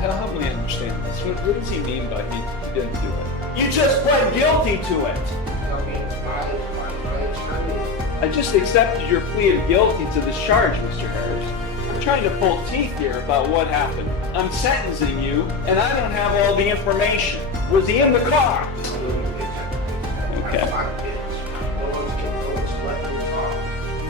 Help me understand this. What does he mean by he didn't do it? You just pled guilty to it. I just accepted your plea of guilty to this charge, Mr. Harris. I'm trying to pull teeth here about what happened. I'm sentencing you, and I don't have all the information. Was he in the car? Okay.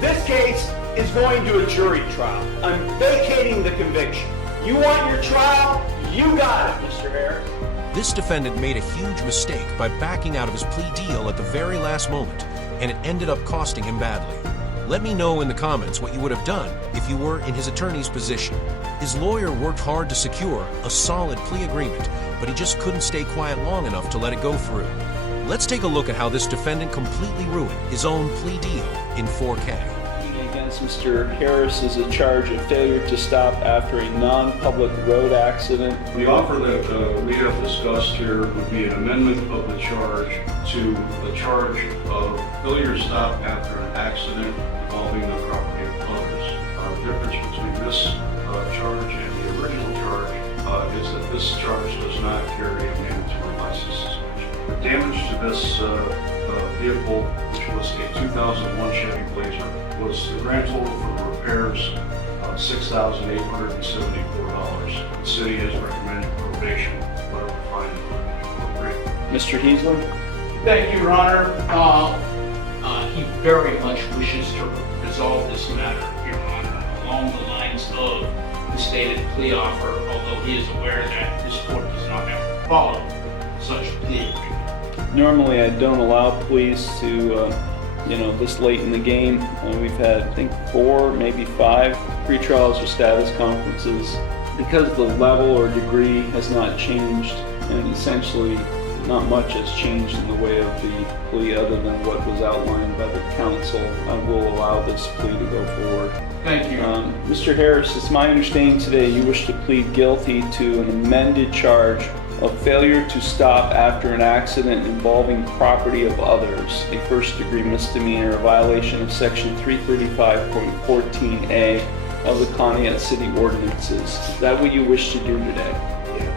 This case is going to a jury trial. I'm vacating the conviction. You want your trial? You got it, Mr. Harris. This defendant made a huge mistake by backing out of his plea deal at the very last moment, and it ended up costing him badly. Let me know in the comments what you would have done if you were in his attorney's position. His lawyer worked hard to secure a solid plea agreement, but he just couldn't stay quiet long enough to let it go through. Let's take a look at how this defendant completely ruined his own plea deal in 4K. Against Mr. Harris is a charge of failure to stop after a non-public road accident. The offer that we have discussed here would be an amendment of the charge to the charge of failure to stop after an accident involving the property of others. The difference between this charge and the original charge is that this charge does not carry a mandatory license suspension. The damage to this vehicle, which was a 2001 Chevy Blazer, was the grand total for the repairs $6,874. The city has recommended probation, whatever fine appropriate. Mr. Heasley? Thank you, Your Honor. He very much wishes to resolve this matter, Your Honor, along the lines of the stated plea offer, although he is aware that this court does not have to follow such a plea agreement. Normally I don't allow pleas to this late in the game. We've had, I think, 4, maybe 5 pretrials or status conferences. Because the level or degree has not changed, and essentially not much has changed in the way of the plea other than what was outlined by the counsel, I will allow this plea to go forward. Thank you. Mr. Harris, it's my understanding today you wish to plead guilty to an amended charge of failure to stop after an accident involving property of others, a first-degree misdemeanor, a violation of Section 335.14a of the Conneaut City Ordinances. Is that what you wish to do today? Yes.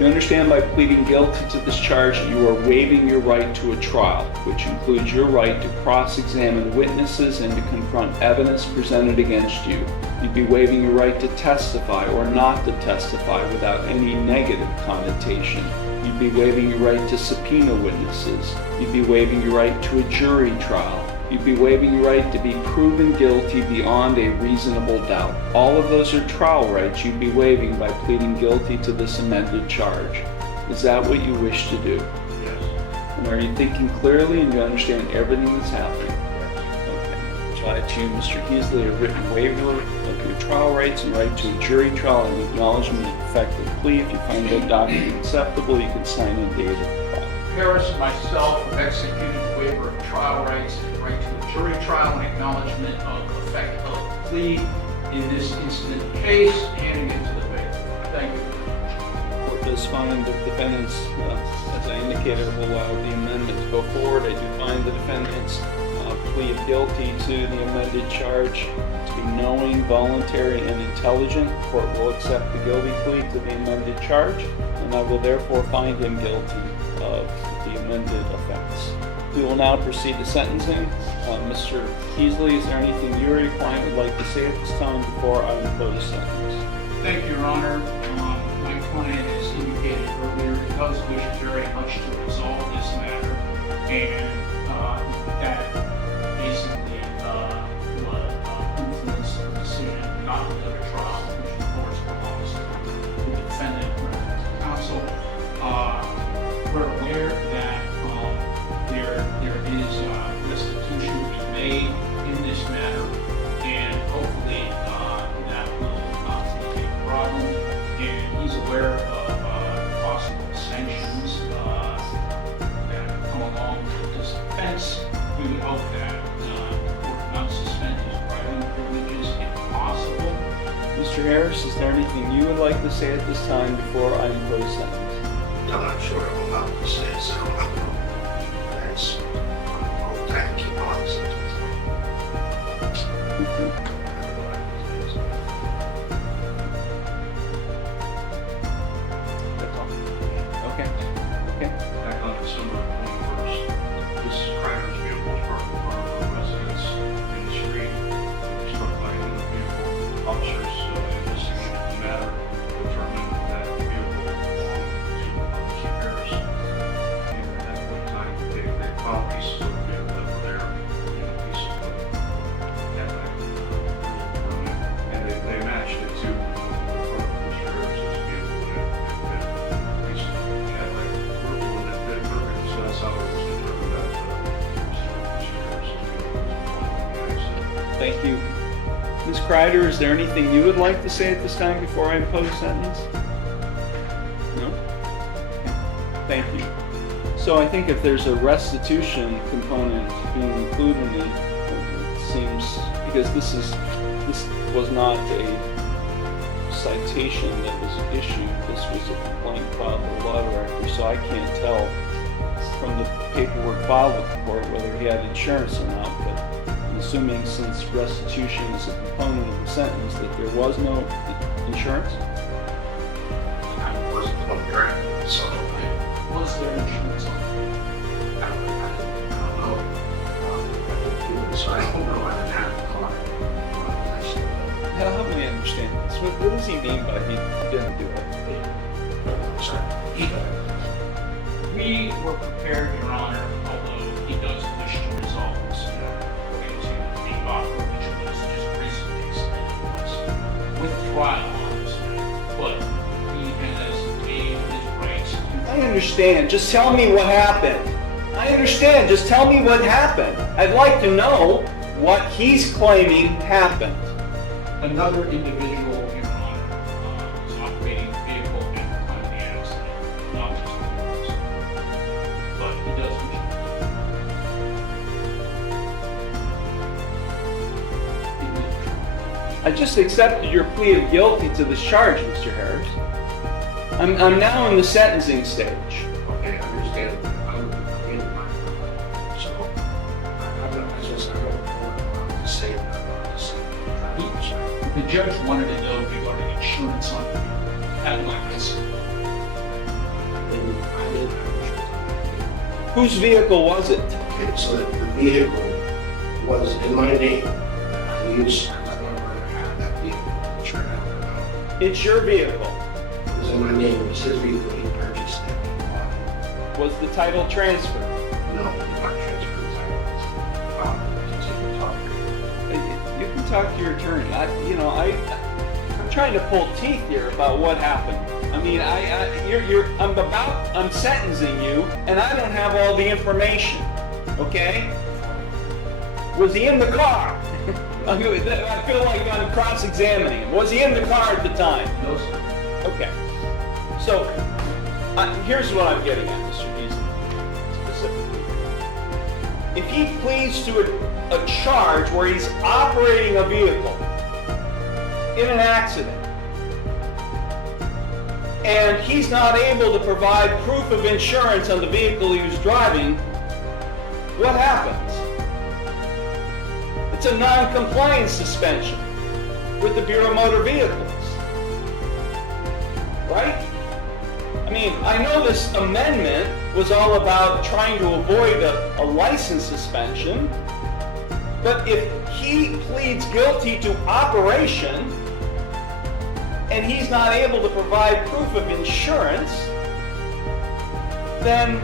You understand by pleading guilty to this charge you are waiving your right to a trial, which includes your right to cross-examine witnesses and to confront evidence presented against you. You'd be waiving your right to testify or not to testify without any negative connotation. You'd be waiving your right to subpoena witnesses. You'd be waiving your right to a jury trial. You'd be waiving your right to be proven guilty beyond a reasonable doubt. All of those are trial rights you'd be waiving by pleading guilty to this amended charge. Is that what you wish to do? Yes. And are you thinking clearly and you understand everything that's happening? Provide to Mr. Heasley a written waiver of your trial rights and right to a jury trial and acknowledgement of effective plea. If you find that document acceptable, you can sign and date it. Harris and myself have executed a waiver of trial rights and right to a jury trial and acknowledgement of effect of plea in this incident case, handing it to the bailiff. Thank you. The court does find that defendants, as I indicated, will allow the amendment to go forward. I do find the defendants plea of guilty to the amended charge to be knowing, voluntary, and intelligent. The court will accept the guilty plea to the amended charge, and I will therefore find him guilty of the amended offense. We will now proceed to sentencing. Mr. Heasley, is there anything you or your client would like to say at this time before I impose sentence? Thank you, Your Honor. My client has indicated earlier he does wish very much to resolve this matter, and that basically would influence the decision not to go to trial, which of course belongs to the defendant or counsel. We're aware that there is restitution to be made in this matter, and hopefully that will not be a problem. And he's aware of possible sanctions that come along with this offense. We would hope that the court not suspend his writing privileges if possible. Mr. Harris, is there anything you would like to say at this time before I impose sentence? I'm not sure I'm allowed to say so. That's thank you, honestly. Kreider, is there anything you would like to say at this time before I impose sentence? No? Okay. Thank you. So I think if there's a restitution component being included in it, it seems, because this was not a citation that was issued, this was a complaint filed with the law director, so I can't tell from the paperwork filed with the court whether he had insurance or not, but I'm assuming since restitution is a component of the sentence that there was no insurance? I wasn't on draft, so Was there insurance on it? I don't know. So I don't know. I didn't have the car. Help me understand this. What does he mean by he didn't do it? Sorry. We were prepared, Your Honor, although he does wish to resolve this matter, according to the offer which was just recently extended, with trial on this matter, but he has waived his rights to. I understand. Just tell me what happened. I understand. Just tell me what happened. I'd like to know what he's claiming happened. Another individual, Your Honor, was operating the vehicle at the time of the accident, not Mr. Harris. But he does wish to. I just accepted your plea of guilty to this charge, Mr. Harris. I'm now in the sentencing stage. Okay, I understand. I'm in my so I don't know to say The judge wanted to know regarding insurance on the Cadillac Escalade. I didn't have insurance. Whose vehicle was it? Okay, so the vehicle was in my name. I used, I let my brother have that vehicle. Sure, I It's your vehicle. It was in my name. It was his vehicle. He purchased it. He bought it. Was the title transferred? No, he did not transfer the title. Continue to talk. You can talk to your attorney. I'm trying to pull teeth here about what happened. I mean, I'm sentencing you, and I don't have all the information. Okay? Was he in the car? I feel like I'm cross-examining him. Was he in the car at the time? No, sir. Okay. So, here's what I'm getting at, Mr. Beasley, specifically. If he pleads to a charge where he's operating a vehicle in an accident, and he's not able to provide proof of insurance on the vehicle he was driving, what happens? It's a non-compliance suspension with the Bureau of Motor Vehicles. Right? I mean, I know this amendment was all about trying to avoid a license suspension, but if he pleads guilty to operation and he's not able to provide proof of insurance, then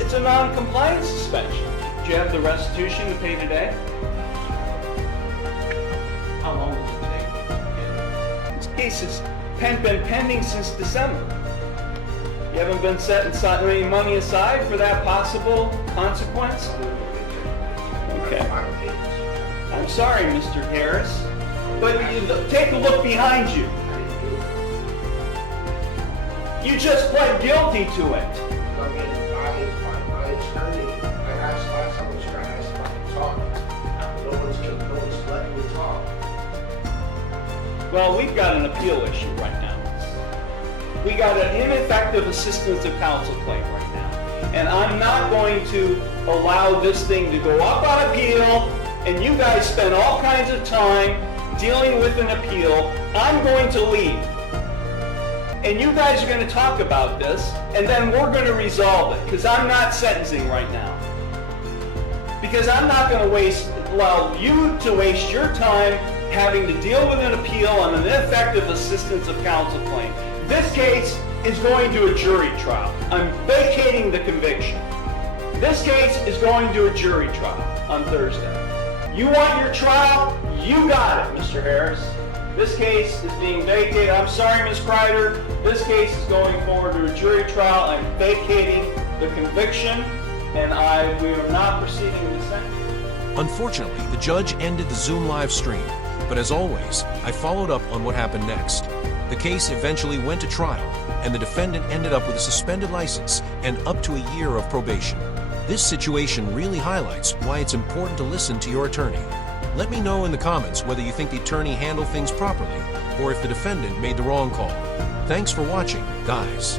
it's a non-compliance suspension. Do you have the restitution to pay today? How long will it take to get it? This case has been pending since December. You haven't been setting any money aside for that possible consequence? Okay. I'm sorry, Mr. Harris, but take a look behind you. You just pled guilty to it. Well, we've got an appeal issue right now. We got an ineffective assistance of counsel claim right now. And I'm not going to allow this thing to go up on appeal, and you guys spend all kinds of time dealing with an appeal. I'm going to leave. And you guys are going to talk about this, and then we're going to resolve it, because I'm not sentencing right now. Because I'm not going to allow you to waste your time having to deal with an appeal on an ineffective assistance of counsel claim. This case is going to a jury trial. I'm vacating the conviction. This case is going to a jury trial on Thursday. You want your trial? You got it, Mr. Harris. This case is being vacated. I'm sorry, Ms. Kreider. This case is going forward to a jury trial. I'm vacating the conviction, and we are not proceeding with the sentence. Unfortunately, the judge ended the Zoom live stream, but as always, I followed up on what happened next. The case eventually went to trial, and the defendant ended up with a suspended license and up to a year of probation. This situation really highlights why it's important to listen to your attorney. Let me know in the comments whether you think the attorney handled things properly or if the defendant made the wrong call. Thanks for watching, guys.